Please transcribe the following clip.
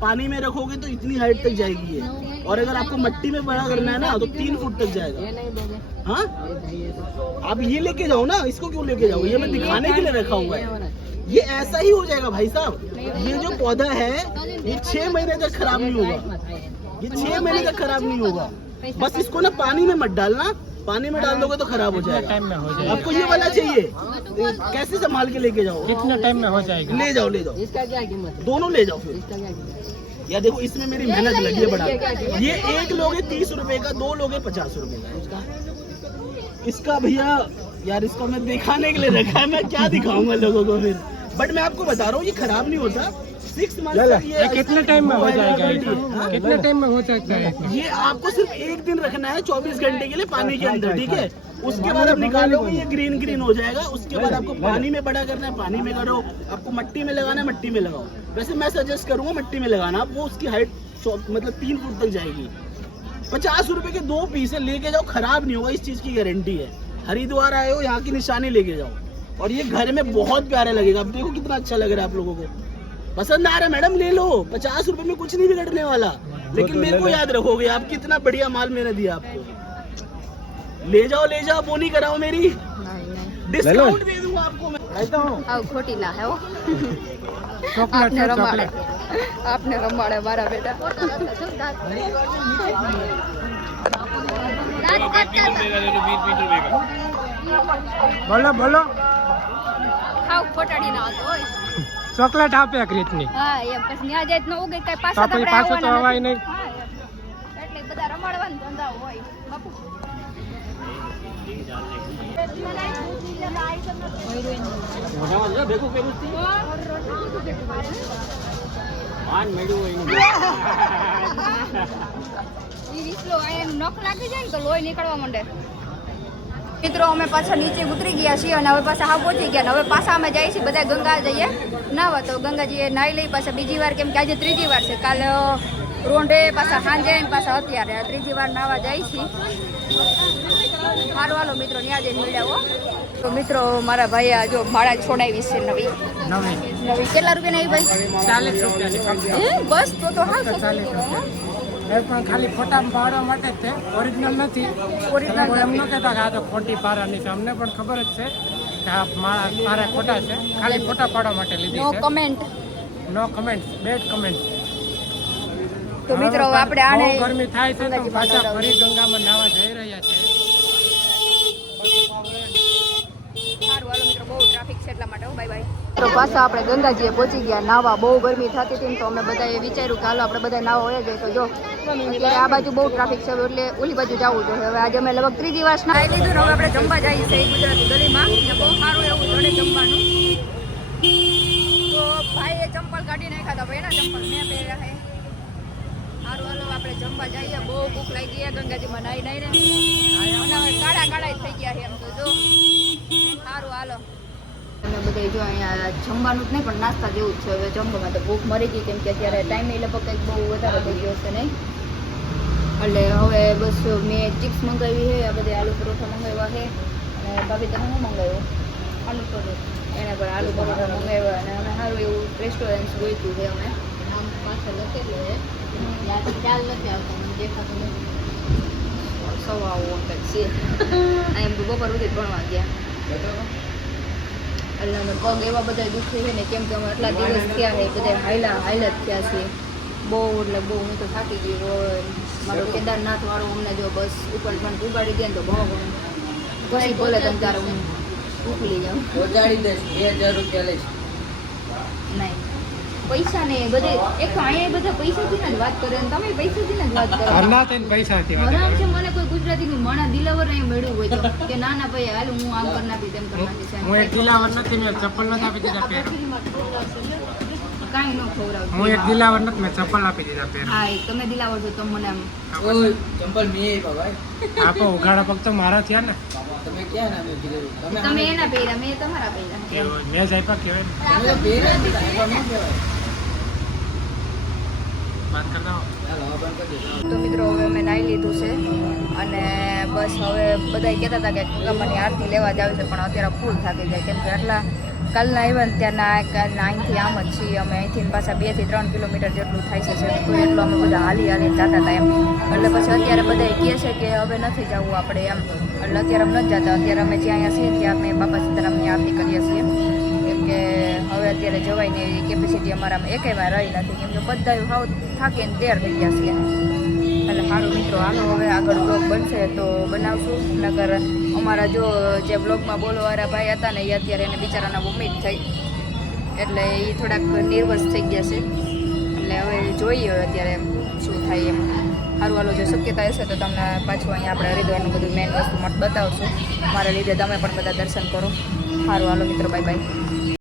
पानी में रखोगे तो इतनी हाइट तक जाएगी ये। और अगर आपको मिट्टी में बड़ा करना है ना तो तीन फुट तक जाएगा। हाँ? आप ये लेके जाओ ना, इसको क्यों लेके जाओ ये मैं दिखाने के लिए रखा हुआ है। ये ऐसा ही हो जाएगा भाई साहब। ये जो पौधा है, ये छह महीने तक खराब नहीं होगा। ये छह महीने तक खराब नहीं होगा। बस इसको ना पानी में मत डालना। पानी में डाल दोगे तो खराब हो जाएगा। टाइम में हो जाएगा? आपको ये वाला चाहिए। कैसे संभाल के लेके जाओ? कितने टाइम में हो जाएगा? ले जाओ ले जाओ। इसका क्या कीमत दोनों ले जाओ फिर। इसका क्या कीमत है? या देखो इसमें मेरी मेहनत लगी है बड़ा। ये एक लोगे तीस रुपए का दो लोगे पचास रुपए का। इसका भैया यार इसको मैं दिखाने के लिए रखा है मैं क्या दिखाऊँगा लोगों को फिर? बट मैं आपको बता रहा हूँ ये खराब नहीं होता। सिक्स मंथ ये कितने टाइम में हो जाएगा हाँ? कितने टाइम में हो सकता है ये आपको सिर्फ़ एक दिन रखना है 24 घंटे के लिए पानी के अंदर ठीक है? उसके बाद आप निकालोगे ये ग्रीन ग्रीन हो जाएगा। उसके बाद आपको पानी में बड़ा करना है पानी में करो। आपको मट्टी में लगाना है मट्टी में लगाओ। वैसे मैं सजेस्ट करूँगा मट्टी में लगाना। वो उसकी हाइट मतलब तीन फुट तक जाएगी। पचास रुपए के दो पीस है लेके जाओ खराब नहीं होगा इस चीज़ की गारंटी है। हरिद्वार आए हो यहाँ की निशानी लेके जाओ। और ये घर में बहुत प्यारा लगेगा। अब देखो कितना अच्छा लग रहा है आप लोगों को। पसंद आ रहा है मैडम ले लो। पचास रुपए में कुछ नहीं बिगड़ने वाला। लेकिन मेरे को याद रखोगे आप कितना बढ़िया माल मैंने दिया आपको। ले जाओ ले जाओ वो नहीं कराओ मेरी। डिस्काउंट दे दूँगा आपको आपने हमारा बेटा। बोलो बोलो। खाओ खोटाड़ी ना तो ચોકલેટ આપે એક રીતની. હા એમ પછી ન્યા જાય તો ન ઉગે કઈ તો પાછા પછી પાછું તો આવવાના નહીં. એટલે બધા રમાડવાના ધંધા હોય. બાપુ. ઈ રીસલો આયાનું નખ લાગી જાય ને તો લોહી નીકળવા માંડે. મિત્રો અમે પાછા નીચે ઉતરી ગયા છીએ અને હવે પાછા હા પહોંચી ગયા ને. હવે પાછા અમે જઈએ છીએ બધા ગંગા જઈએ. નાવા તો ગંગાજીએ નાહી લઈ પાછા બીજી વાર કેમ કે આજે ત્રીજી વાર છે. કાલે રોંઢે પાછા સાંજે ને પાછા અત્યારે આ ત્રીજી વાર નાવા જાય છીએ. સારું હાલો મિત્રો ત્યાં જઈને મળ્યા હો. તો મિત્રો મારા ભાઈ આ જો માળા છોડાવી છે નવી. નવી. નવી. કેટલા રૂપિયા નહીં ભાઈ? ચાલીસ રૂપિયાની. કમસે હે, બસ તો તો હા. એ પણ ખાલી ફોટા પાડવા માટે જ છે. ઓરિજિનલ નથી. ઓરિજિનલ એમ ન કહેતા કે આ તો ખોટી પારાની છે. અમને પણ ખબર જ છે કે આ મારા પારા ખોટા છે. ખાલી ફોટા પાડવા માટે લીધી છે. Comment no comment bad comment તો મિત્રો આપણે આને ગરમી થાય છે તો પાછા ફરી ગંગામાં નાવા જઈ રહ્યા છે સારું હાલો મિત્રો બહુ ટ્રાફિક છે એટલા માટે બાય બાય મિત્રો પાછા આપણે ગંગાજીએ પહોંચી ગયા. નાવા બહુ ગરમી થતી હતી તો અમે બધાએ વિચાર્યું કે હાલો આપણે બધા નાવા હોય જાય તો જો. અત્યારે આ બાજુ બહુ ટ્રાફિક છે એટલે ઓલી બાજુ જવું જોઈએ. હવે આજે અમે લગભગ ત્રીજી વાર સ્નાન લીધું ને હવે આપણે જમવા જઈએ છીએ ગુજરાતી ગલીમાં. ને બહુ સારું એવું જોડે જમવાનું. તો ભાઈએ ચંપલ કાઢી નાખ્યા હતા, ભાઈ ચંપલ મેં પહેર્યા છે. સારું હાલો, આપણે જમવા જઈએ. બહુ ભૂખ લાગી ગયા ગંગાજીમાં નાઈ નાઈને અને કાળા કાળા થઈ ગયા છે એમ તો જો. બધે જો અહીંયા જમવાનું જ નહીં પણ નાસ્તા જેવું જ છે. હવે જમવામાં તો ભૂખ મરી ગઈ કેમ કે અત્યારે ટાઈમ લગભગ કંઈક બહુ વધારે થઈ ગયો છે નહીં? એટલે હવે બસ મેં ચિપ્સ મંગાવી છે આ બધે આલુ પરોઠા મંગાવ્યા છે. અને ભાભી તમે શું મંગાવ્યું? આલુ પરોઠા. એણે પણ આલુ પરોઠા મંગાવ્યા અને અમે સારું એવું રેસ્ટોરન્ટ ગોઈતું છે અમે. નામ પાછળ લખેલું છે. ખ્યાલ નથી આવતો મને દેખાતું નથી. સવા આવું કંઈક. છે. એમ બપોર સુધી ભણવા ગયા. એટલે પગ એવા બધા દુઃખી છે ને કેમ કે અમે આટલા દિવસ થયા છે બધા હાયલા હાયલા જ થયા છે બહુ એટલે બહુ હું તો થાકી ગઈ હોય. મારો કેદારનાથ વાળો અમને જો બસ ઉપર પણ ઉગાડી દે ને તો બહુ. પછી બોલે તમે તારે હું ઉકલી જાઉં. બે હજાર રૂપિયા લઈશ. નહીં. પૈસા ને બધે. એક તો અહીંયા બધા પૈસાથી જ વાત કરે અને તમે પૈસાથી જ વાત કરો. ઘરના થઈને પૈસાથી વાત છે કરે. મને કોઈ ગુજરાતીનું મણા દિલાવર અહીંયા મળ્યું હોય તો. કે ના ના ભાઈ હાલ હું આમ કર નાખી તેમ કર નાખી હું એક દિલાવર નથી મેં ચપ્પલ નથી આપી દીધા પહેર. કાંઈ ન ખવડાવજો. હું એક દિલાવર નથી મેં ચપ્પલ આપી દીધા પહેર. હા તમે દિલાવર છો તો મને આમ ઓય ચંપલ મે આપ્યા ભાઈ. આપો ઉઘાડા પગ તો મારા થયા ને. તમે ક્યાં નામે કીધું? તમે એના પહેર્યા મેં તમારા પહેર્યા. મેં જ આપ્યા કેવાય ને. પહેર્યા જ નથી, આપ્યા ન કહેવાય વાત કરતા હો. ચાલો હવે બંધ કરી દો તો મિત્રો, હવે અમે નાહી લીધું છે અને બસ હવે બધા કહેતા હતા કે ગંગામાની આરતી લેવા જ આવે છે, પણ અત્યારે ફૂલ થાકી જાય કેમ કે આટલા કાલના આવ્યા ને કાલના અહીંથી આમ જ છીએ અમે. અહીંથી પાછા બેથી ત્રણ કિલોમીટર જેટલું થાય છે એટલું અમે બધા હાલી હાલી જતા હતા એમ. એટલે પછી અત્યારે બધા કહે છે કે હવે નથી જવું આપણે એમ. એટલે અત્યારે અમે નથી જતા. અત્યારે અમે જ્યાં અહીંયા છીએ ત્યાં અમે બાપા સીતારામની આરતી કરીએ છીએ. કેમ કે હવે અત્યારે જવાય ને એવી કેપેસિટી અમારામાં એકેય રહી નથી. કેમ કે બધા હાવ થાકીને તૈયાર થઈ ગયા છીએ. એટલે સારું મિત્રો આનો હવે આગળ બ્લોગ બનશે તો બનાવશું. નગર અમારા જો, જે બ્લોગમાં બોલવાવાળા ભાઈ હતા ને, એ અત્યારે એને બિચારાના વોમિટ થઈ. એટલે એ થોડાક નિર્વસ થઈ ગયા છે. એટલે હવે જોઈએ અત્યારે શું થાય એમ. સારું, હાલો, જો શક્યતા હશે તો તમને પાછું અહીંયા આપણે હરિદ્વારનું બધું મેઇન વસ્તુ બતાવશું. મારા લીધે તમે પણ બધા દર્શન કરો. સારું, હાલો, મિત્રો બાય બાય